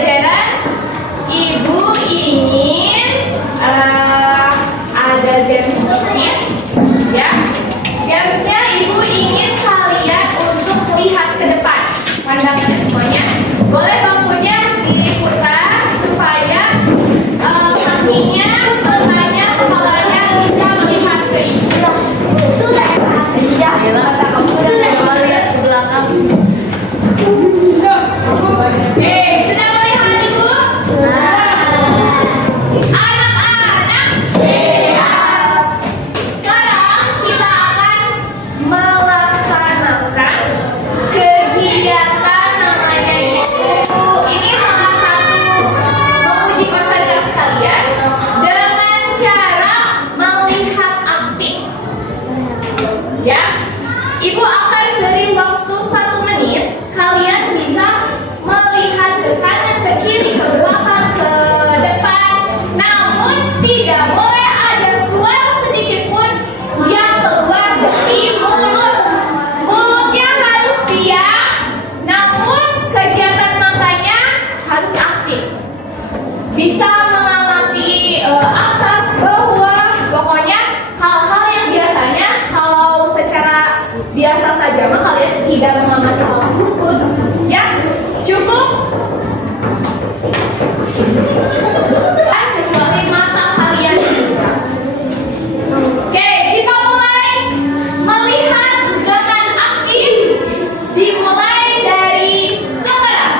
pelajaran, Ibu ingin ada games sedikit, ya. Gamesnya Ibu ingin kalian untuk lihat ke depan. Pandangannya semuanya. Boleh bangkunya diputar supaya kakinya, telahnya, kepalanya bisa melihat ke isi. Sudah. Iya. Coba lihat ke belakang. Sudah. Oke, sudah melihat Ibu? Anak-anak siap. Sekarang kita akan melaksanakan kegiatan namanya itu. Ini salah satu menguji cerdas kalian dengan cara melihat api. Ya, Ibu akan beri waktu 1 menit. Kalian bisa melihat ke kanan, ke kiri, ke belakang, ke depan. Namun tidak boleh ada suara sedikit pun yang keluar dari mulut. Mulutnya harus diam, namun kegiatan matanya harus aktif. Bisa mengamati atas, bawah, pokoknya hal-hal yang biasanya kalau secara biasa saja mah kalian tidak mengamati hal tersebut. Ya, cukup. Kecuali mata kalian juga. Oke, kita mulai melihat dengan aktif. Dimulai dari sekarang.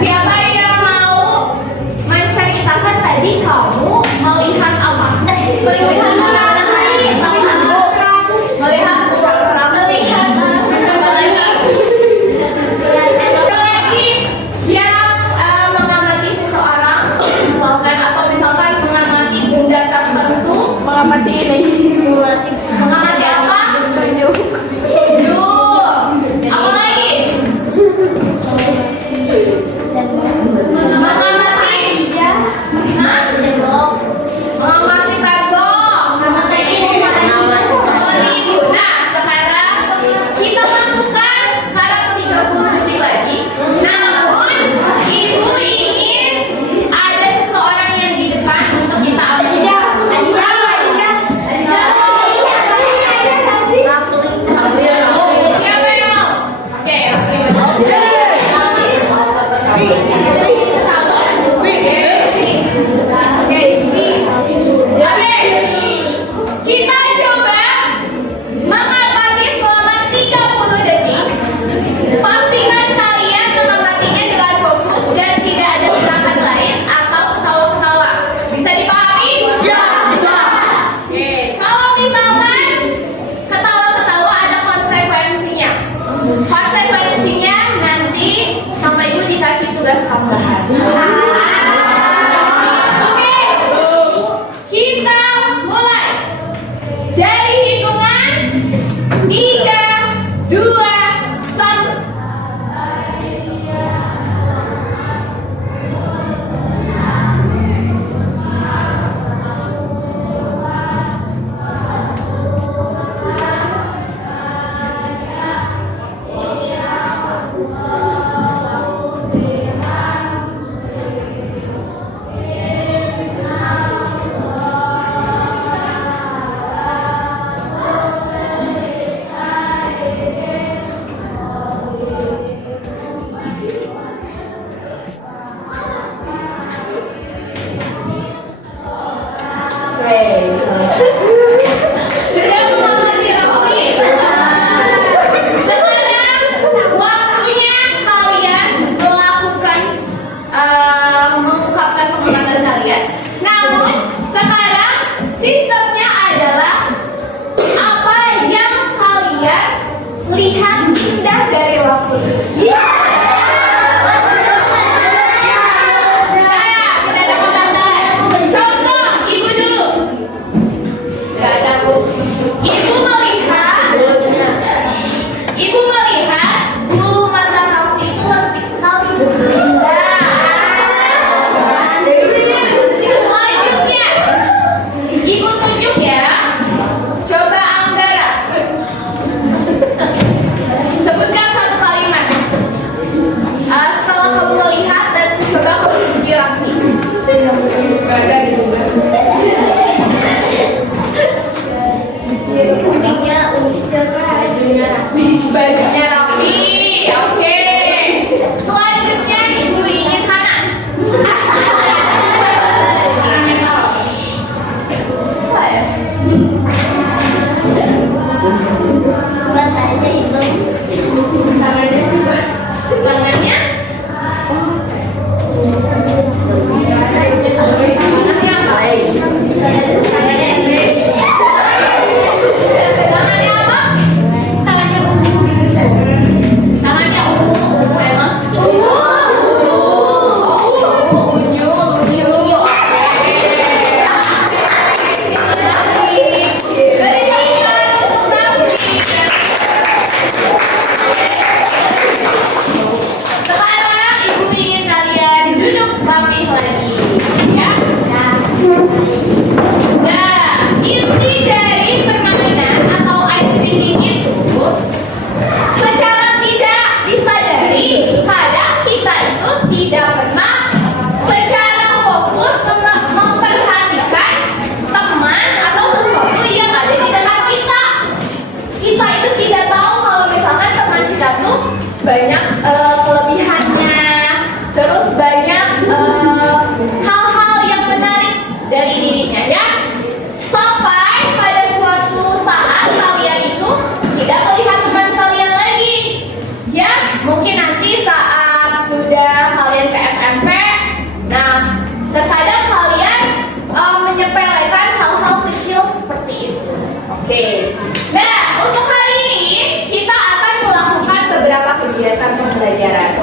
Siapa yang mau menceritakan tadi kamu melihat apa? Melihat Sudah mengamati rapi. Sekarang waktunya kalian melakukan mengungkapkan penglihatan kalian. Namun sekarang sistemnya adalah apa yang kalian lihat indah dari waktu itu. Contoh, ibu dulu. Ibu melihat bulu mata Raffi itu lentik sekali indah. Selanjutnya, ibu tunjuk ya. Coba Anggara. Sebutkan satu kalimat. Setelah kamu melihat dan coba kamu puji Raffi. Bajunya rapi, oke. Selanjutnya ibu ingin Hana. Apa ya? Matanya hitam. Tangannya sih, tangannya. Tangannya apa? Tangannya apa? Tangannya ungu emang. Unyu lucu. Berikan untuk Raffi. Sekarang ibu ingin kalian duduk rapi lagi, ya. Nah, inti dari permainan atau ice cream itu secara tidak disadari kadang kita itu tidak pernah secara fokus memperhatikan teman atau sesuatu yang ada di dekat kita. Kita itu tidak tahu kalau misalkan teman kita tuh banyak kelebihannya, terus banyak hal-hal yang menarik dari dirinya, ya. Sampai pada suatu saat kalian itu tidak melihat teman kalian lagi, ya. Mungkin nanti saat sudah kalian ke SMP, nah terkadang kalian menyepelekan hal-hal kecil seperti itu. Oke. Nah, untuk hari ini kita akan melakukan beberapa kegiatan pembelajaran.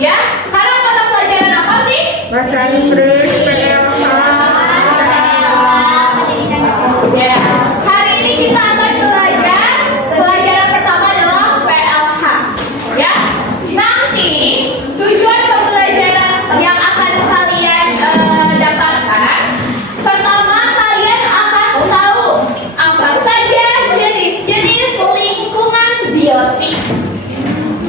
Ya, sekarang mata pelajaran apa sih? Bahasa Inggris, Ya, hari ini kita akan belajar pelajaran pertama adalah PLH. Ya, nanti tujuan pembelajaran yang akan kalian dapatkan, pertama kalian akan tahu apa saja jenis-jenis lingkungan biotik.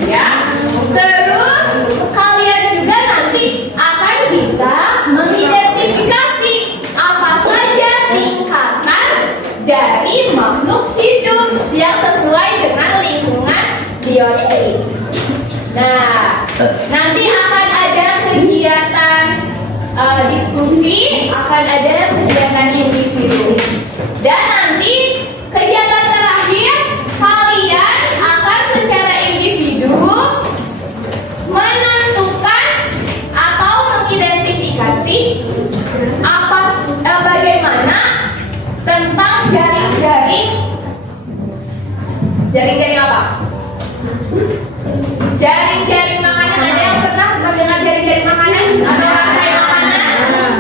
Ya, terus kalian juga nanti akan bisa mengidentifikasi apa saja tingkatan dari makhluk hidup yang sesuai dengan lingkungan biotik. Nah, nanti akan ada kegiatan diskusi, akan ada kegiatan individu, dan nanti kegiatan terakhir kalian akan secara individu menentukan atau mengidentifikasi bagaimana tentang jaring-jaring apa? Jaring-jaring makanan. Ada yang pernah mendengar jaring-jaring makanan atau rantai makanan?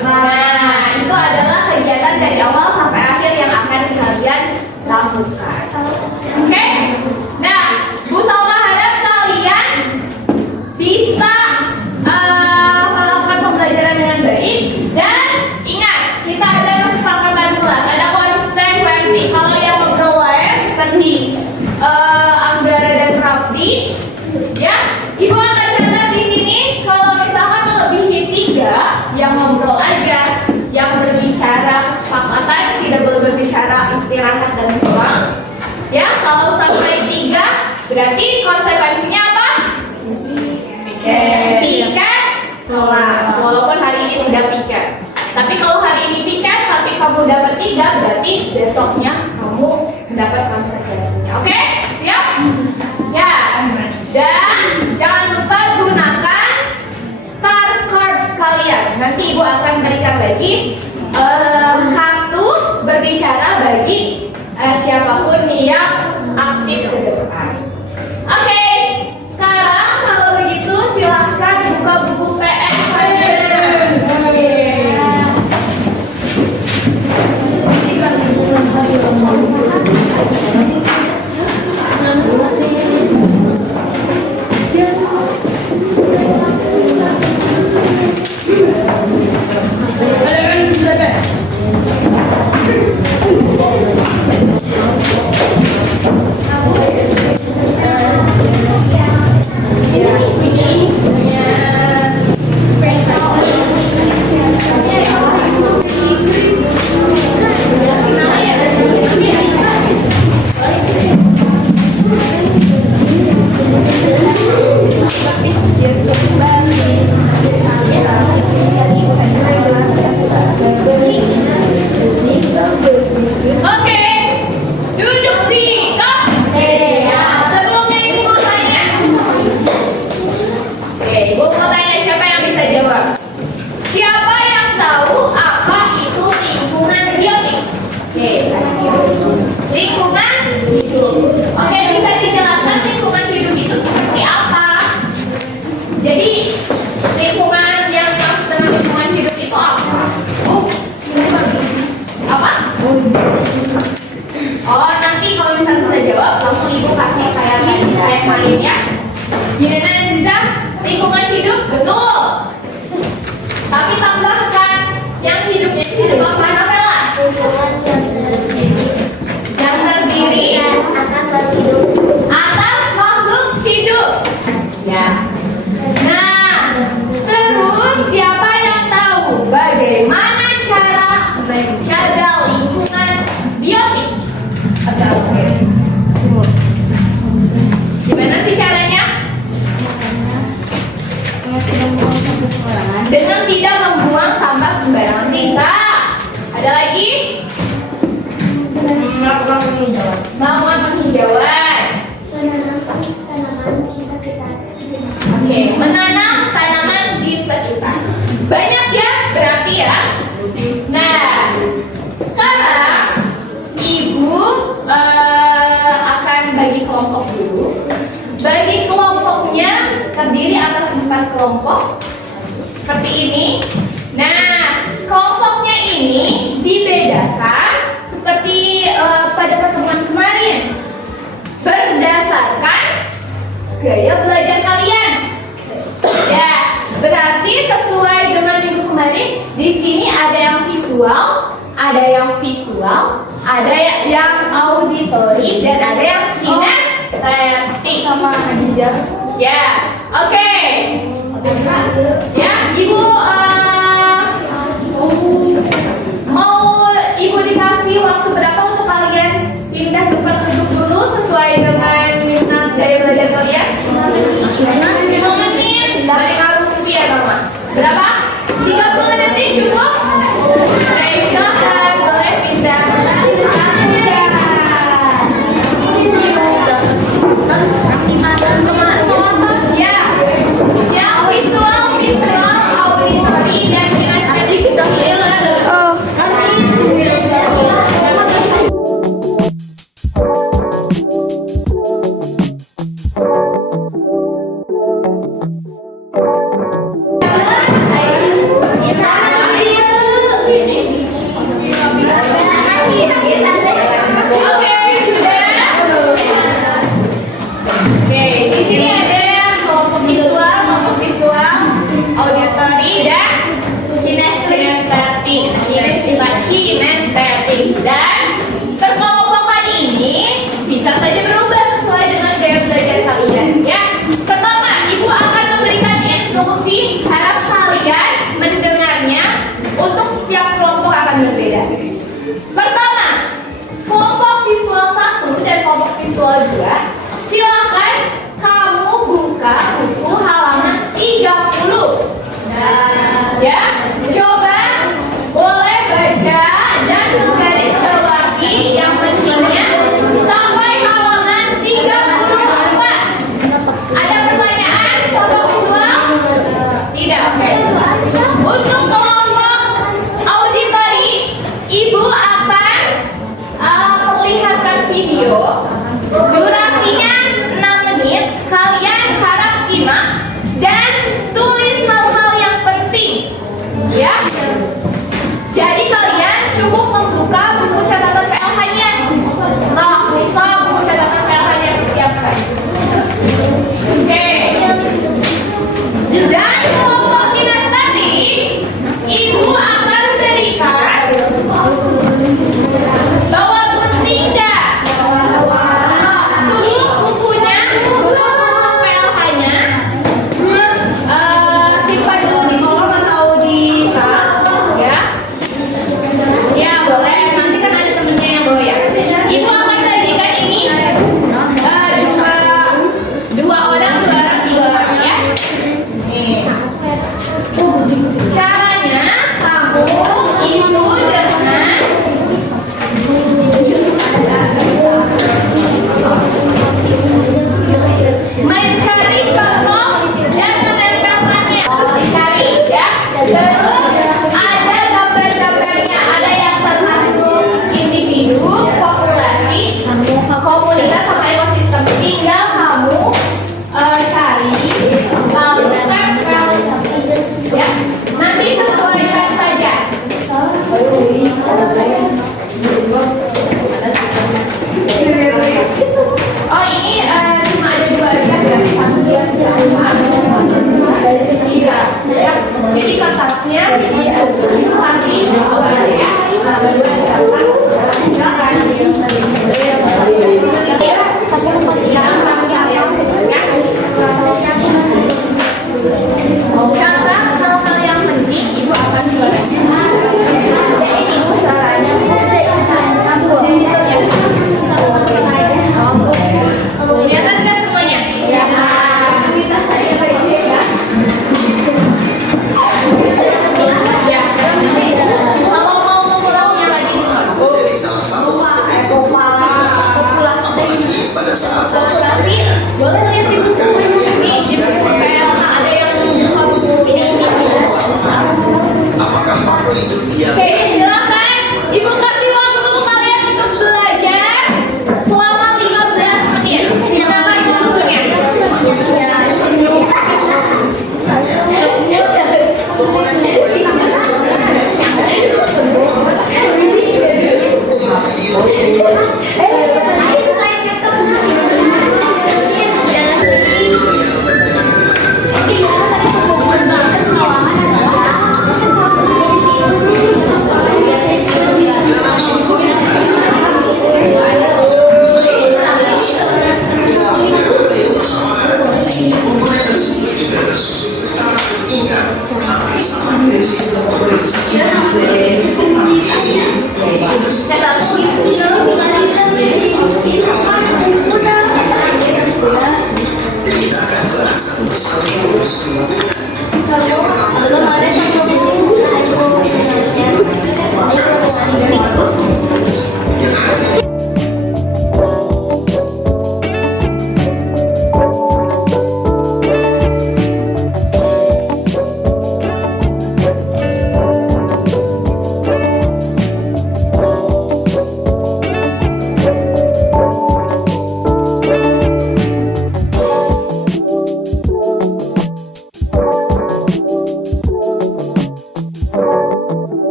Nah, itu adalah kegiatan dari awal sampai akhir yang akan kalian lakukan. Oke? Nah, Bu Salma harap kalian bisa melakukan pembelajaran dengan baik. Dan ingat, kita ada kesepakatan kelas, ada konsekuensi. Kalau yang memperoleh seperti Anggara dan Raffi, ya, Ibu akan catat di sini. Kalau misalkan melebihi 3 yang ngobrol aja, yang berbicara kesepakatan, tidak boleh berbicara istirahat dan pulang. Ya, kalau sampai 3 berarti konsekuensinya apa? Piket kelas. Walaupun hari ini tidak piket, tapi kalau hari ini piket tapi kamu kamu dapat 3, berarti besoknya kamu mendapat konsekuensinya. Oke? Siap? Ya. Dan jangan lupa gunakan star card kalian. Nanti ibu akan berikan lagi kartu berbicara bagi siapapun yang aktif ke depan. Oke, sekarang kalau begitu silahkan buka buku PS kalian. Oke, duduk sikap. Sebelumnya ibu mau tanya. Oke, ibu mau tanya siapa yang bisa jawab? Siapa yang tahu apa itu lingkungan biotik? Oke, lingkungan hidup. Oke, bisa dijelaskan lingkungan hidup itu seperti apa? Jadi lingkungan yang dimaksud dengan lingkungan hidup itu apa? Apa? Oh, nanti kalau misalnya bisa jawab, langsung ibu kasih kayak main ya. Gimana Aziza? Lingkungan hidup betul. Tapi tambahkan yang hidupnya itu hidup apa Nabela? Yang terdiri atas makhluk hidup. Ya. Nah, terus siapa yang tahu bagaimana cara menjaga lingkungan biotik? Gimana sih caranya? Dengan tidak membuang sampah sembarangan. Bisa. Ada lagi? Melakukan penghijauan. Oke, menanam tanaman di sekitar. Banyak ya, berarti ya. Nah, sekarang ibu akan bagi kelompok dulu. Bagi kelompoknya terdiri atas 4 kelompok seperti ini. Nah, kelompoknya ini dibedakan seperti pada pertemuan kemarin berdasarkan gaya belajar kalian. Ya, berarti sesuai dengan minggu kemarin di sini ada yang visual, ada yang auditori, dan ada yang kinestetik. Sama Hadijah. Ya, oke. Ya, ibu mau ibu dikasih waktu berapa untuk kalian pindah tempat duduk dulu sesuai dengan minat gaya belajar kalian? 5 menit. Dari karung ya Mama. Berapa? 30 detik cukup? Oke, silakan boleh pindah. Ya, yang visual, auditori,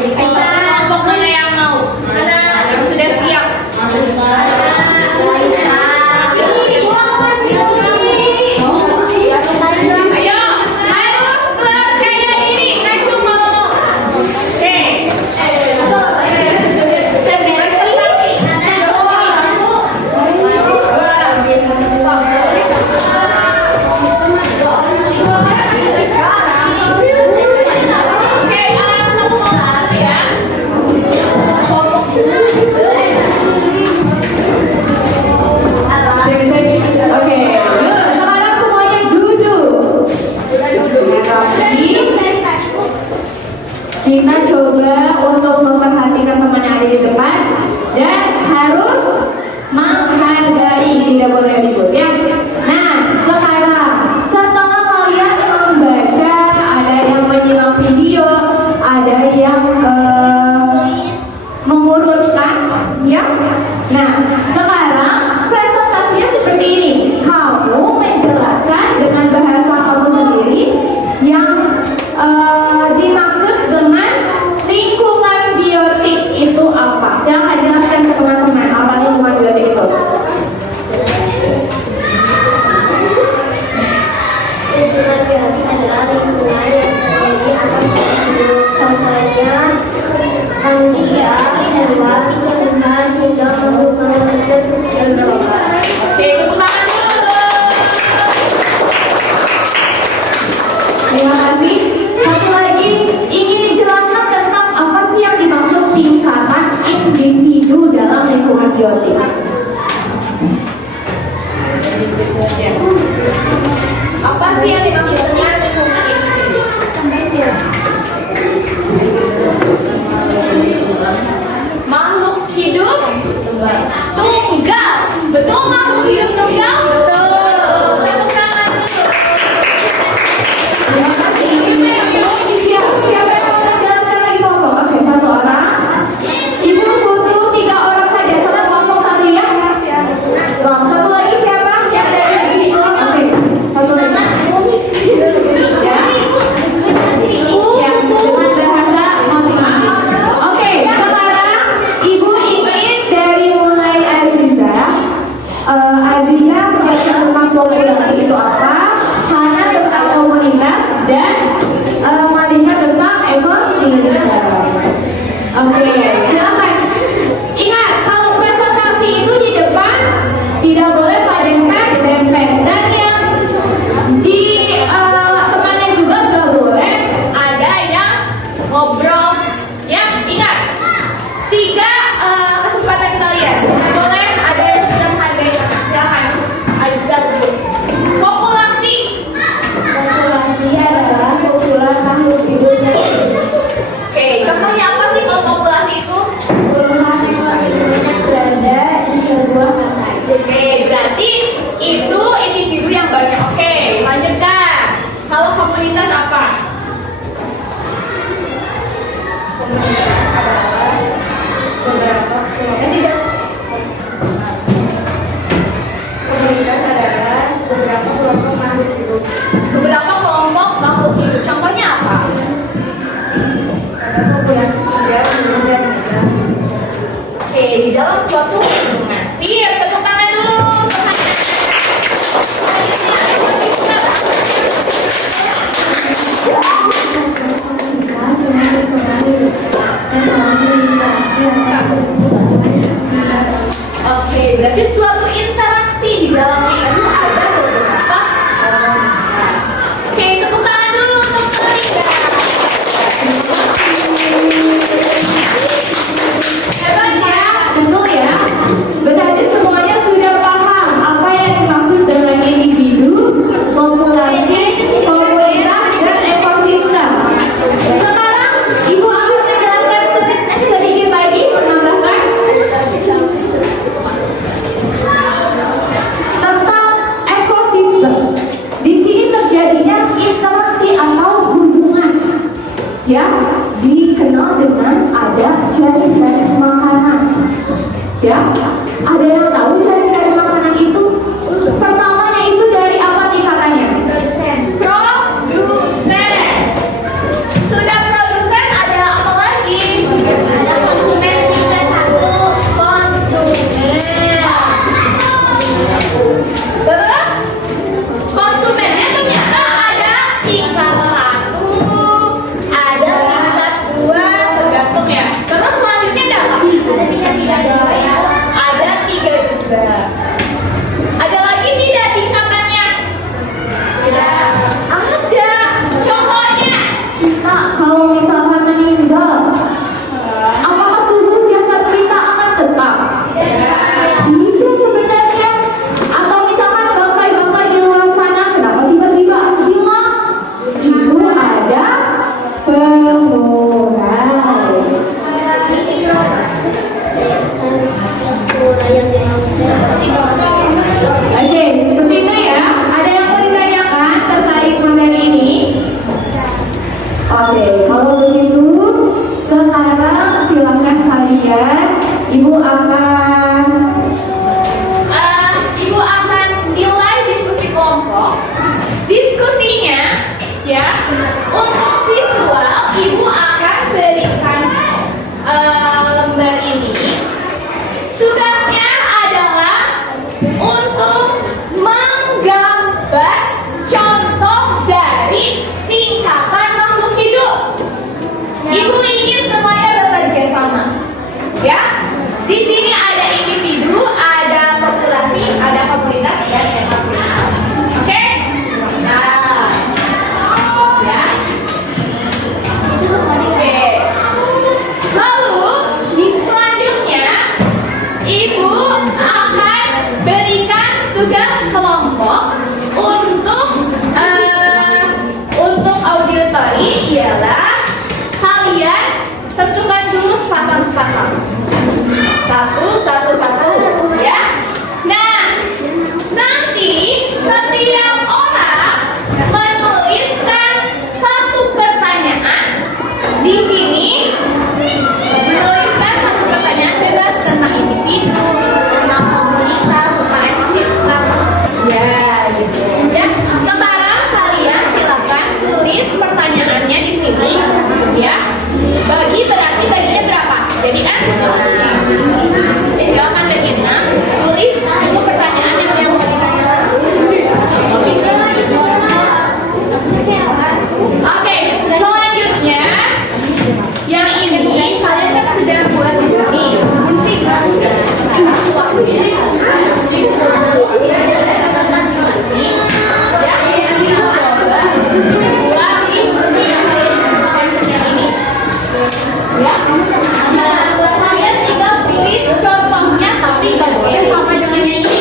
Kelompok mana yang mau? Yang sudah siap? Ayo, harus percaya diri. Najwa mau ngomong. Oke. Oke, sekarang semuanya duduk. Kita coba untuk memperhatikan teman yang ada di depan dan harus menghargai, tidak boleh ribut ya. Nah, sekarang setelah kalian membaca, ada yang menyimak video, ada yang mengurutkan, ya. Nah, sekarang presentasinya seperti ini. Kamu menjelaskan dengan bahasa kamu sendiri yang dimaksud dengan lingkungan biotik itu apa? Silahkan jelaskan ke teman-teman apa lingkungan biotik itu. Lingkungan biotik adalah lingkungan yang terjadi atas hidup, contohnya manusia, hewan, tumbuhan, hingga makhluk-makhluk dan berlomba. Oke, tepuk tangan dulu. Terima kasih. Satu lagi ingin dijelaskan tentang apa sih yang dimaksud tingkatan individu dalam lingkungan biotik. Apa sih yang dimaksudnya lingkungan individu? Makhluk hidup tunggal. Betul makhluk hidup tunggal? Betul. Tepuk tangan dulu. Terima kasih. Siapa yang mau menjelaskan lagi kelompok? Oke, satu orang. Ibu butuh 3 orang saja satu kelompok satu ya. Satu lagi siapa? Oke, satu lagi. Ya. Yang dengan bahasa masing-masing. Oke, sekarang ibu ingin dari mulai Aziza. Aziza menjelaskan tentang populasi itu apa, Hana tentang komunitas, dan Malika tentang ekosistem. Oke, silakan. Ingat, kalau presentasi itu di depan tidak boleh pada dempet, dan yang di temannya juga nggak boleh Ada yang ngobrol. Ya, ingat. 3 kesempatan kalian. Nggak boleh ada yang sedang highway. Silakan. Aziza dulu. Populasi. Populasi adalah kumpulan makhluk hidup yang Oke, contohnya apa sih kalau populasi itu? kumpulan makhluk hidup yang berada di sebuah pantai. Oke, berarti itu individu yang banyak. Oke, lanjutkan. Kalau komunitas apa? Komunitas adalah beberapa tidak. Komunitas adalah beberapa kelompok makhluk hidup. Beberapa kelompok makhluk hidup. Contohnya apa? Ada populasi tidak dan tidak. Oke, di dalam suatu lingkungan. Siap, tepuk tangan dulu. Oke, berarti suatu interaksi di dalamnya itu ada beberapa komunitas. Oke, tepuk tangan dulu untuk Malika. Hebat ya, Betul ya? Berarti semuanya sudah paham apa yang dimaksud dengan individu, populasi, komunitas, dan ekosistem. Sekarang Ibu akan menjelaskan sedikit lagi, menambahkan tentang ekosistem. Di sini terjadinya interaksi atau hubungan, ya, dikenal dengan ada jaring-jaring makanan. Ya, ada yang tahu jaring-jaring makanan itu? Pertamanya itu dari apa nih katanya? produsen. Sudah produsen ada apa lagi? kemudian Ibu akan Ibu akan nilai diskusi kelompok. Diskusinya, ya, untuk visual Ibu akan berikan lembar ini. Tugasnya adalah untuk menggambar contoh dari tingkatan makhluk hidup. Ibu ingin semuanya bekerja sama, ya. Di sini ada individu, ada populasi, ada komunitas, dan ekosistem. Oke? Nah, ya. Oke. Lalu di selanjutnya, Ibu akan berikan tugas kelompok untuk auditori ialah kalian tentukan dulu sepasang-sepasang. Satu, ya. Nah, nanti setiap orang menuliskan satu pertanyaan. Di sini menuliskan satu pertanyaan bebas tentang individu, tentang komunitas, tentang ekosistem. Ya, gitu. Ya, sekarang kalian silakan tulis pertanyaannya di sini, ya. Bagi berarti baginya berapa? Jadi kan? Silakan bagi 6. Tulis dulu pertanyaan yang mau ditanyakan. Oke, selanjutnya yang ini kalian kan sudah buat di sini. Gunting. Waktunya. Ya, kalian tinggal tulis contohnya tapi bagian sama dengan yang ini.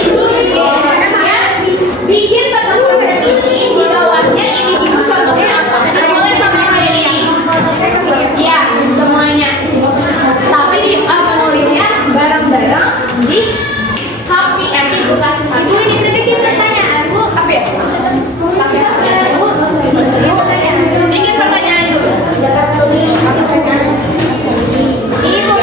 Ya, bikin petunjuk seperti ini di bawahnya individu contohnya apa? Mulai sama yang ini. Ya, semuanya. Tapi di menulisnya bareng-bareng di aplikasi buka semua. Ibu ini saya bikin pertanyaan Bu, apa ya? Bikin pertanyaan dulu. Ibu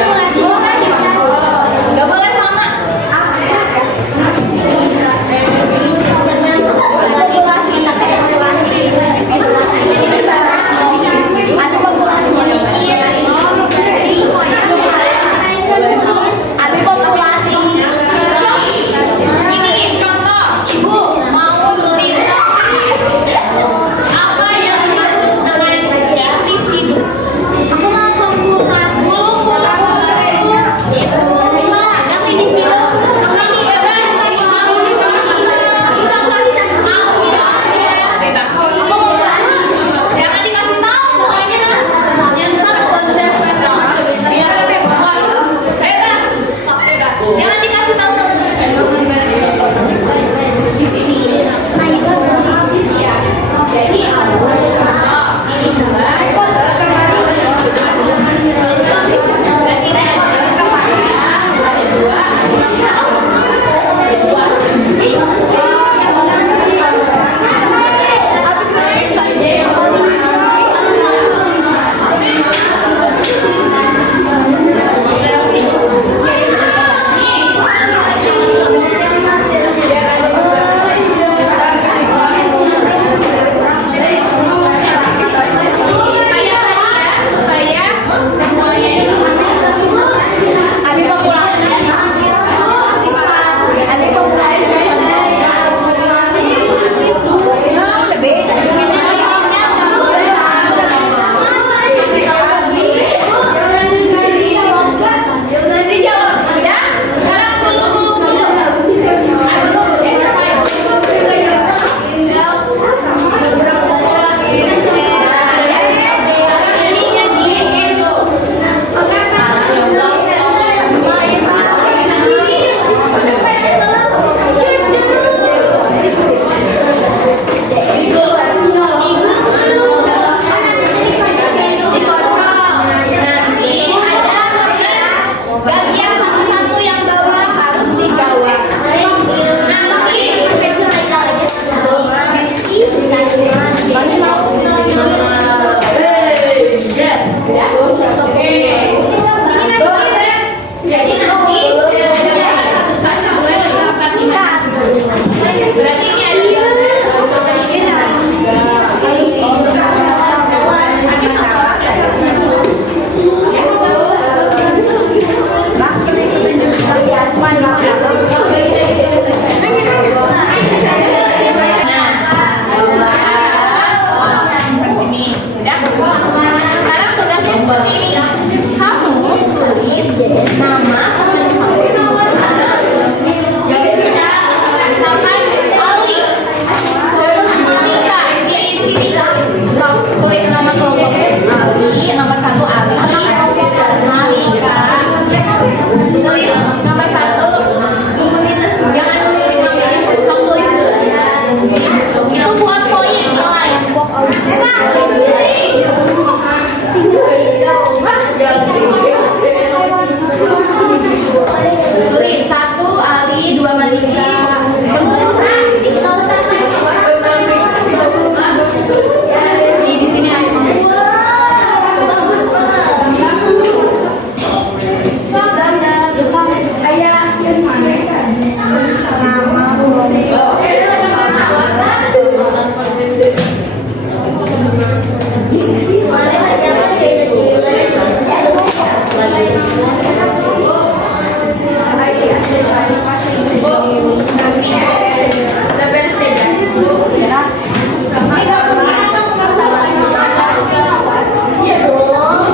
Iya dong.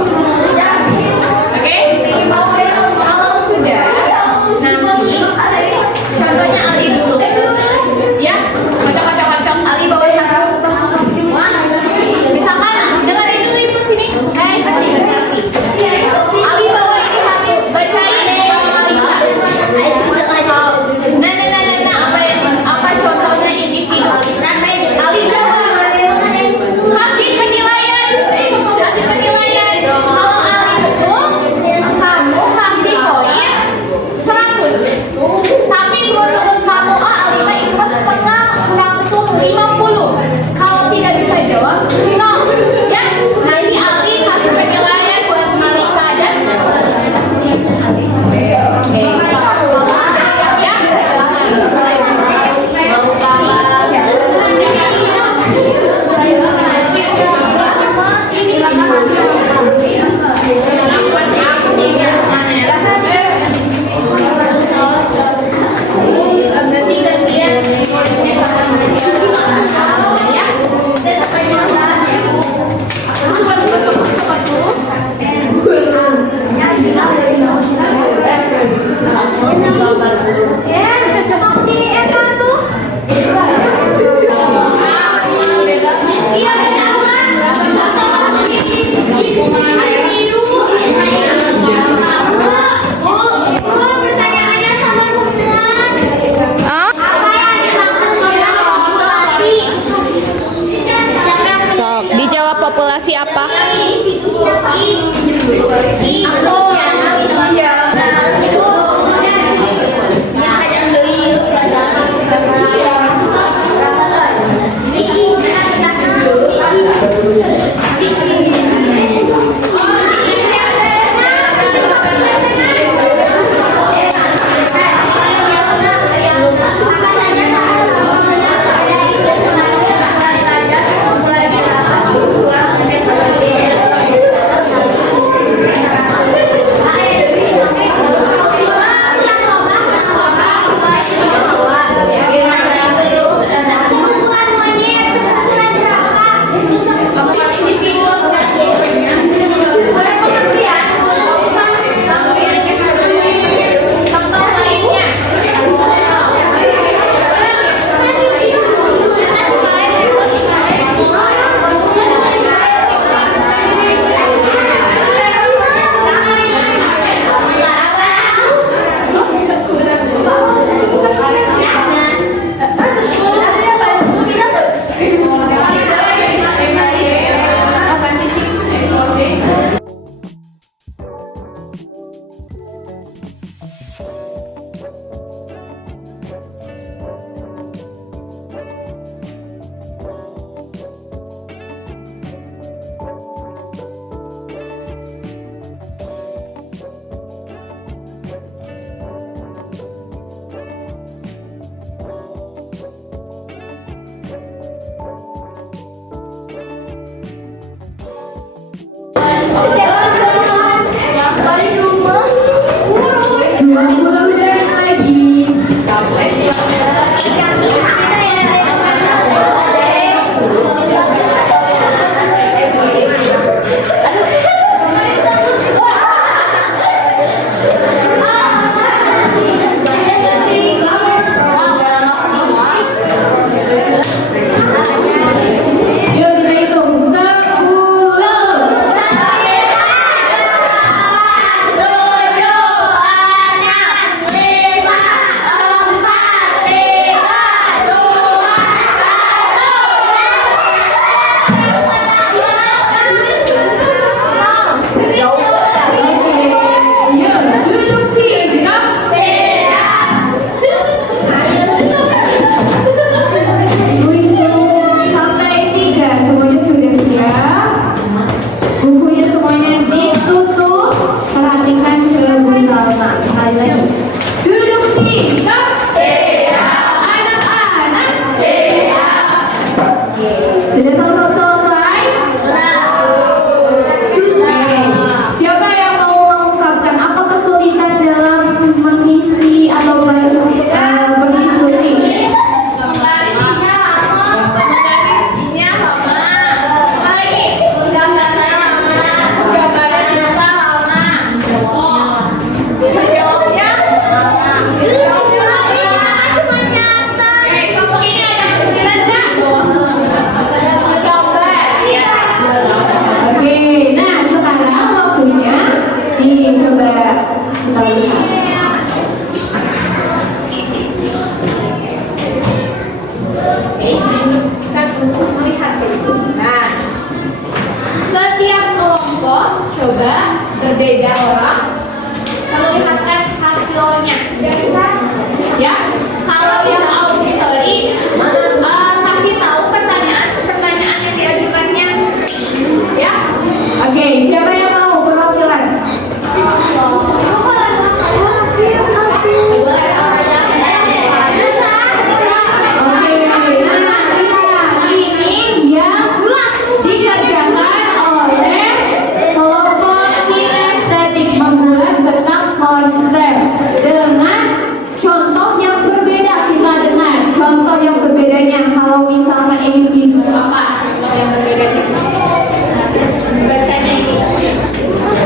Oke. Kalau sudah, nanti contohnya Ali dulu. Ya, kocok Ali bawa satu. Misalkan, dengerin dulu ibu sini. Ali bawa ini satu, bacain sama Ali. Nah, apa contohnya? coba kita lihat. Kita untuk melihat itu. Nah, setiap kelompok coba berbeda orang melihatkan hasilnya. Ya, kalau yang auditory kasih tahu pertanyaan yang diajukannya. Ya, Oke, siapa yang mau perwakilan? Ini yang dikerjakan oleh kelompok kinestetik membuat benang konsep dengan contoh yang berbeda. Kita dengar contoh yang berbedanya. Kalau misalkan individu apa yang berbeda? Bacanya ini.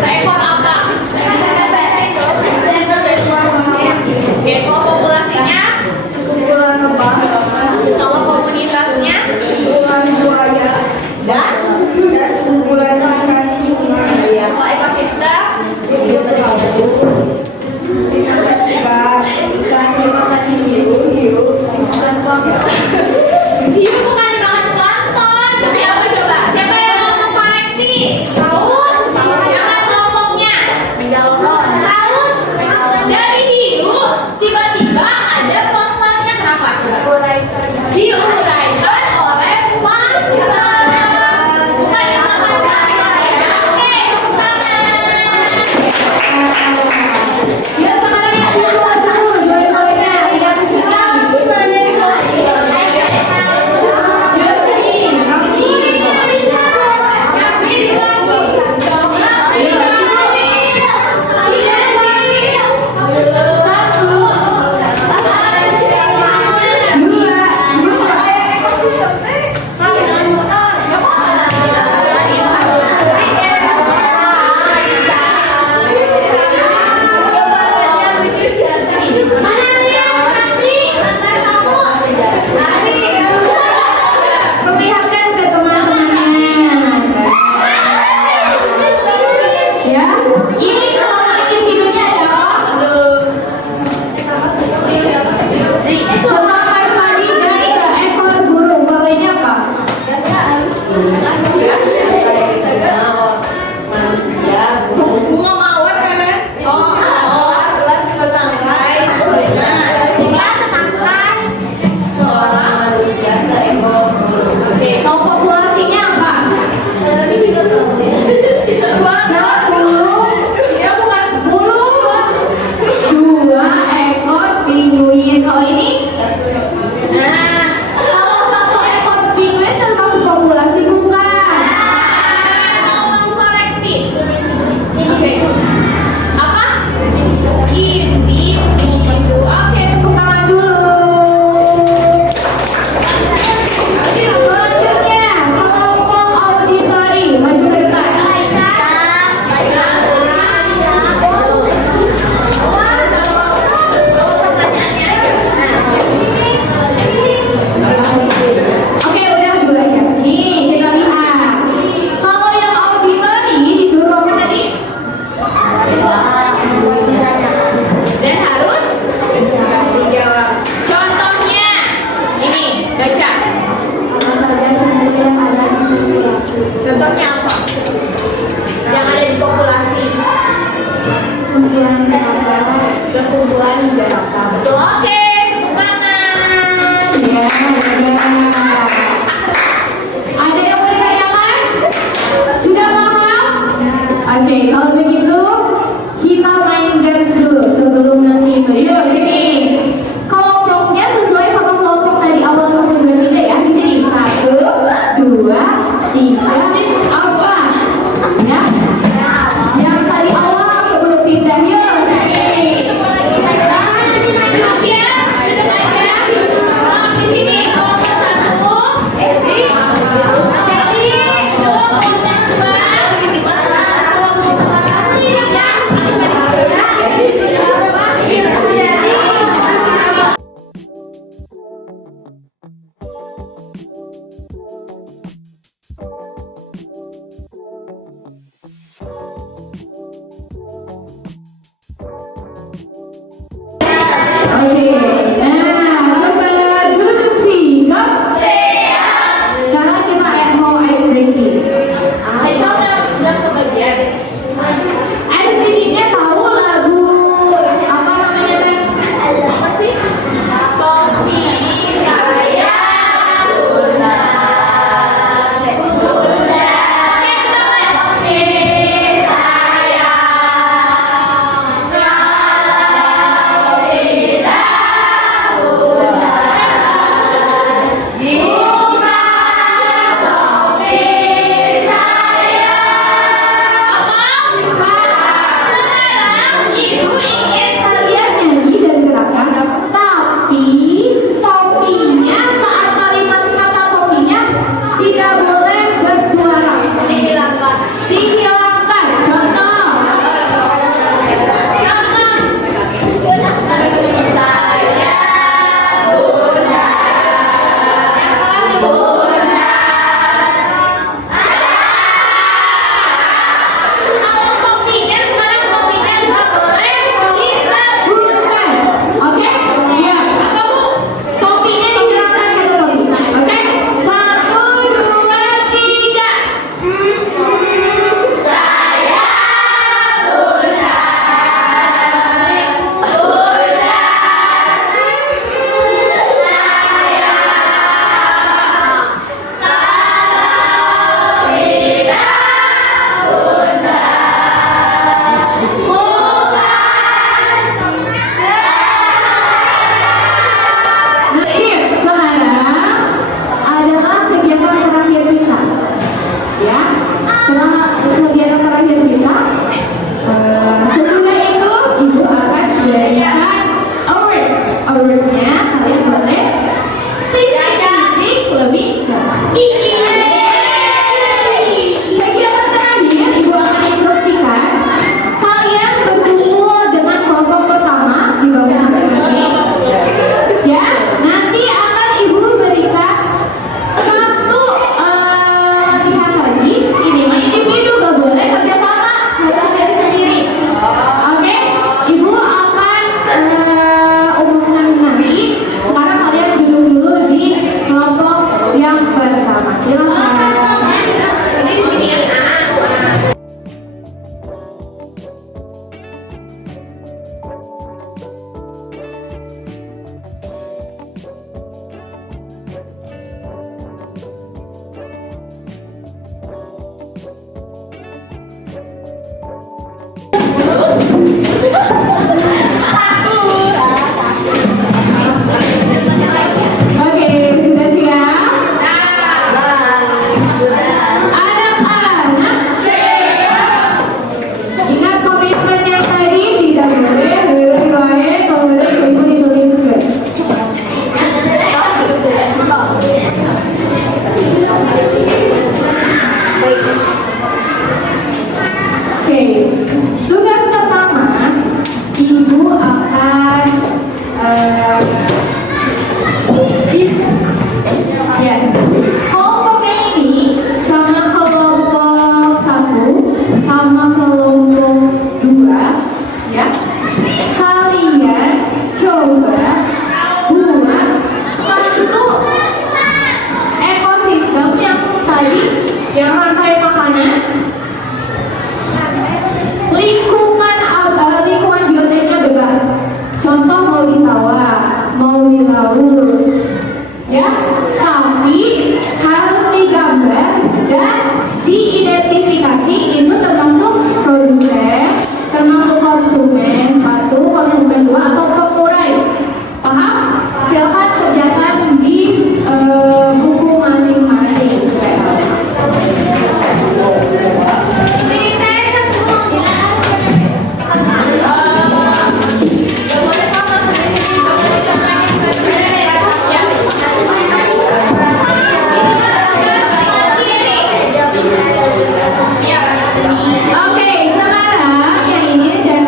Seekor apa? Oke, kalau populasinya? Kalau komunitasnya? Dan? Iya, kalau ekosistem? Hiu bukan makan plankton, tapi apa coba? Siapa yang mau mengkoreksi? Paus? Jangan kelompoknya. Paus? Dari hiu, tiba-tiba ada planktonnya. Kenapa? Diuraikan oleh plankton. Bukan yang makan plankton ya. Oke, sama. ya sekarang yang dulu dua-duanya yang perlihatkan ke teman-temannya. Ya, ini kalau individunya adalah semakan tadi dari seekor burung. Bawahnya apa? Bunga mawar kan? Oke, kalau populasinya apa? 2 ekor pinguin. Kalau ini? Nah, kalau 1 ekor pinguin termasuk populasi bukan? Mau mengkoreksi. Apa? Individu. Oke, tepuk tangan dulu. Selanjutnya, kelompok auditori. Maju ke depan. Oke, udah dulu aja. Nih, kita lihat. Kalau yang auditori disuruh apa tadi? Dan harus dijawab. Contohnya ini, baca. Contohnya apa? Yang ada di populasi. Sekumpulan berapa? Betul. Oke, tepuk tangan. Ya, udah. Ada yang mau ditanyakan? Sudah paham? Oke, kalau begitu kita main games dulu sebelum nanti yuk sini. Kelompoknya sesuai sama kelompok tadi awal 1, 2, 3 ya. Di sini 1, 2, 3, 4. Ya. Yang tadi awal sebelum pindah yuk sini. Ya, duduk aja. Di sini kelompok 1. Kelompok 2.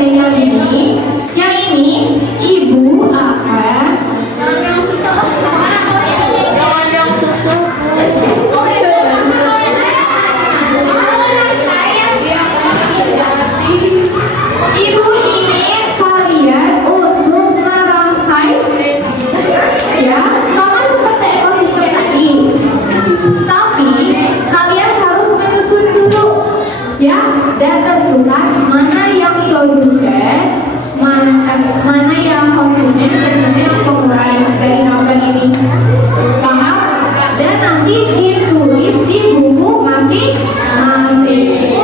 yang ini ibu akan ibu ingin kalian untuk merangkai ya sama seperti ekosistem tadi. Tapi kalian harus menyusun dulu ya dan tentukan mana yang produsen, mana yang konsumen dan mana yang pengurai dari novel ini. Paham? Dan nanti ditulis di buku masing-masing.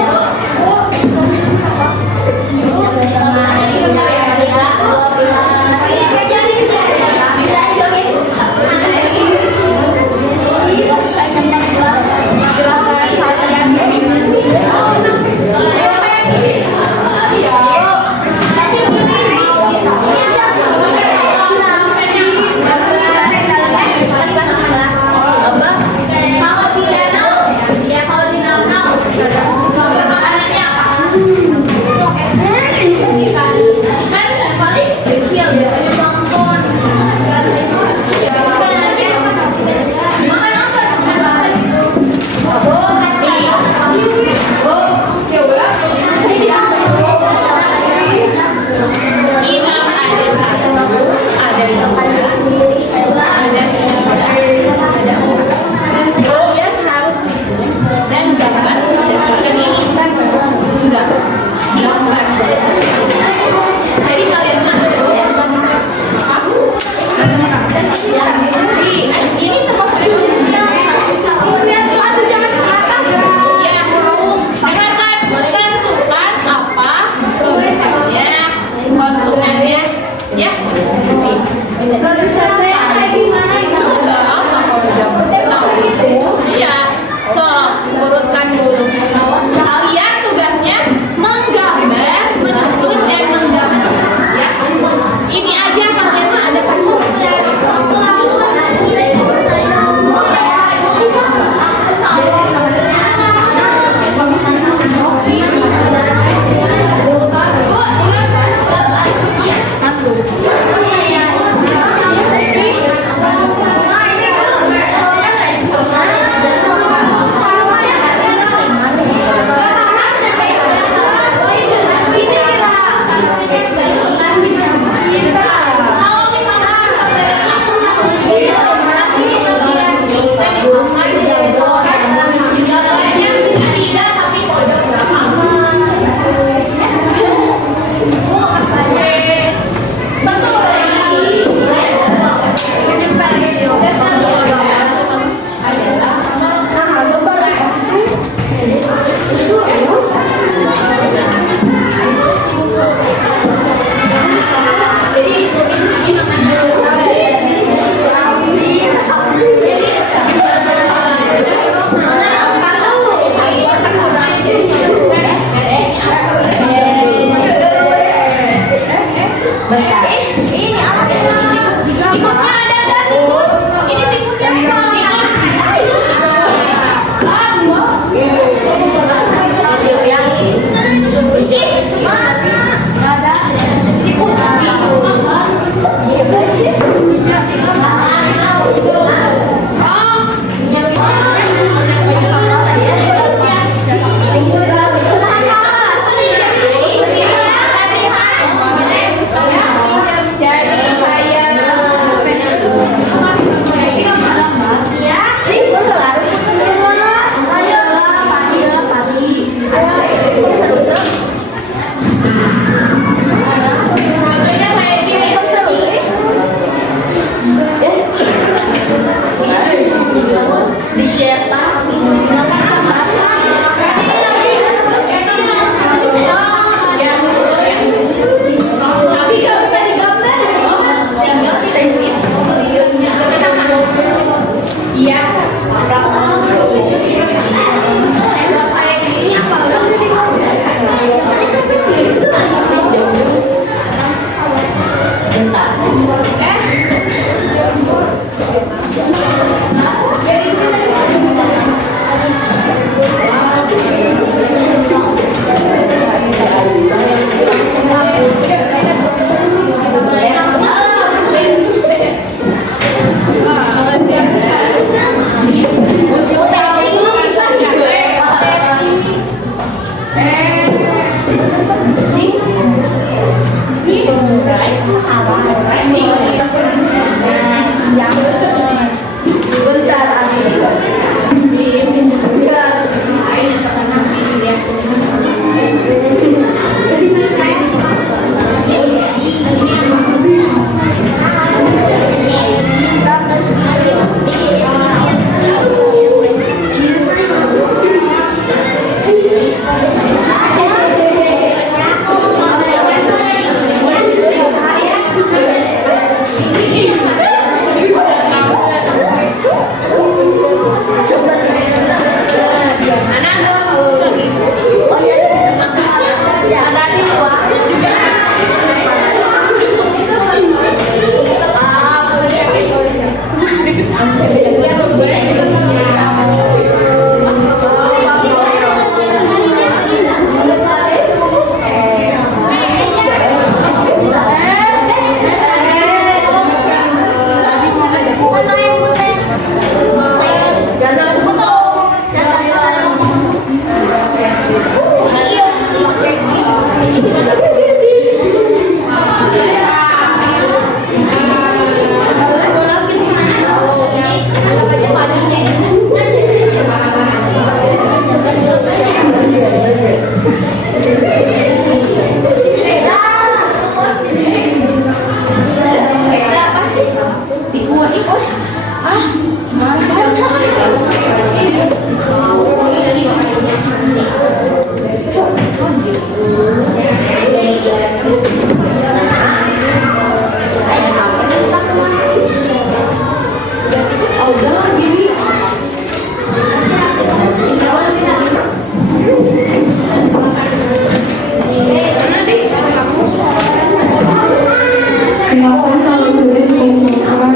Silakan kalau sudah dikumpulkan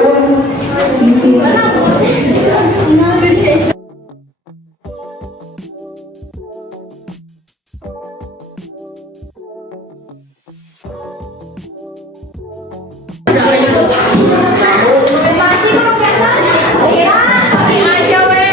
di sini. Masih Profesor? Iya. Tapi aja weh.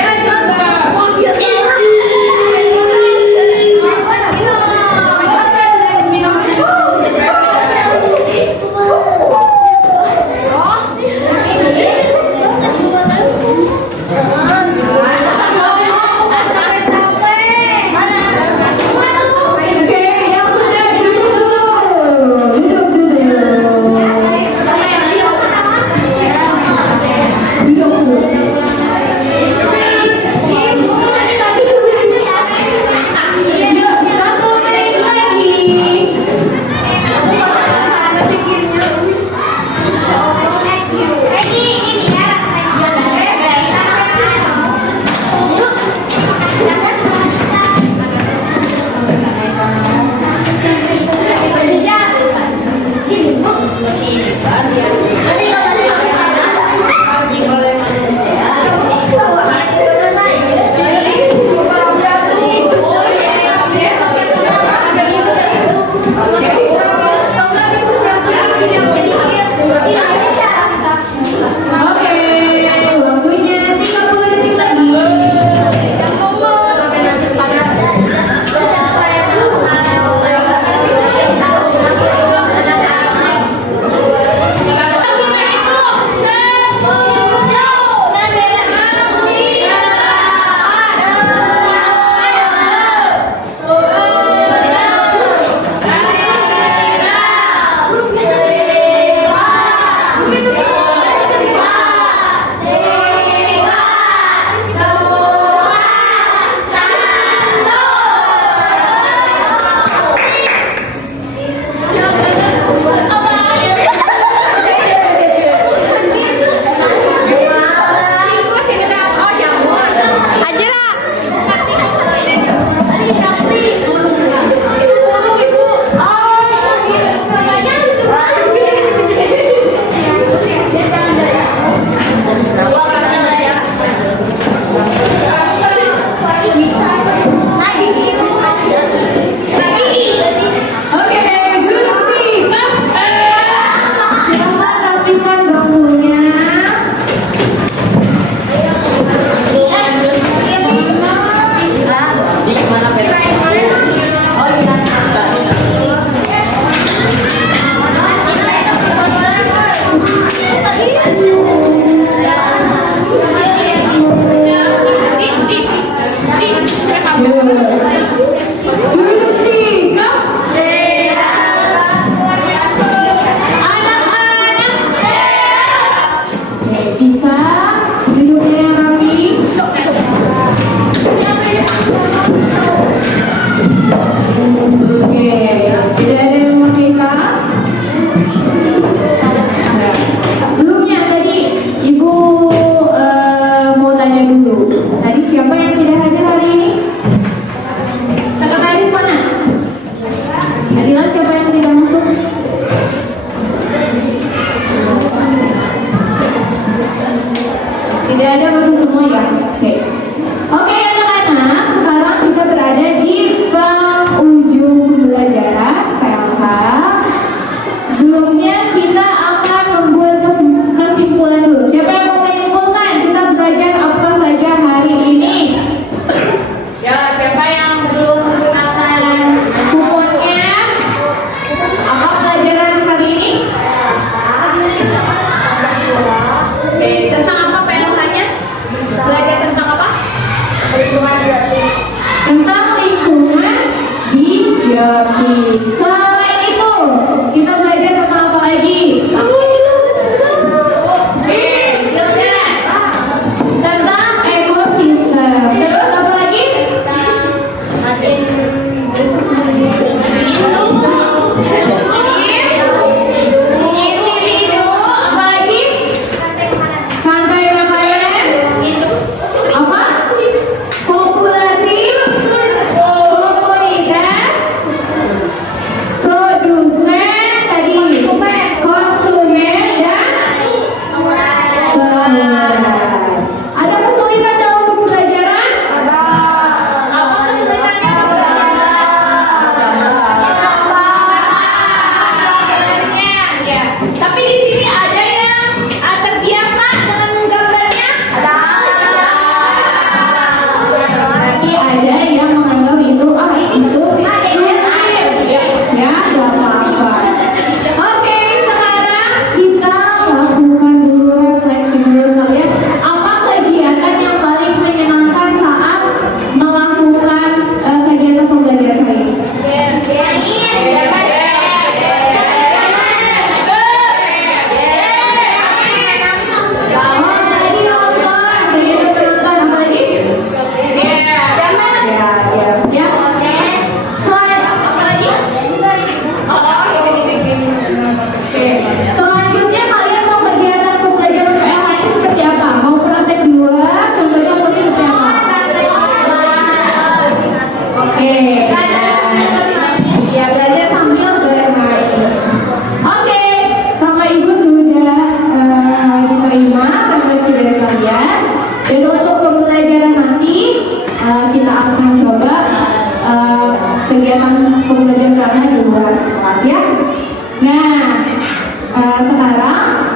Sekarang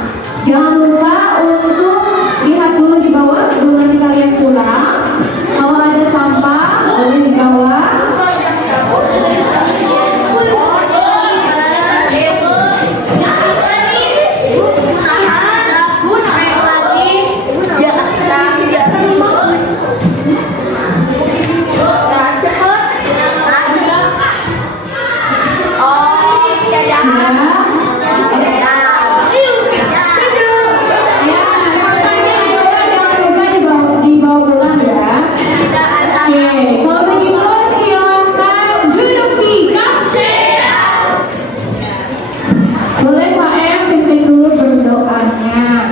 jangan lupa untuk lihat dulu di bawah sebelum nanti kalian pulang. Kalau ada sampah boleh dibawa. Boleh Pak Em pimpin dulu berdoanya.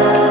Thank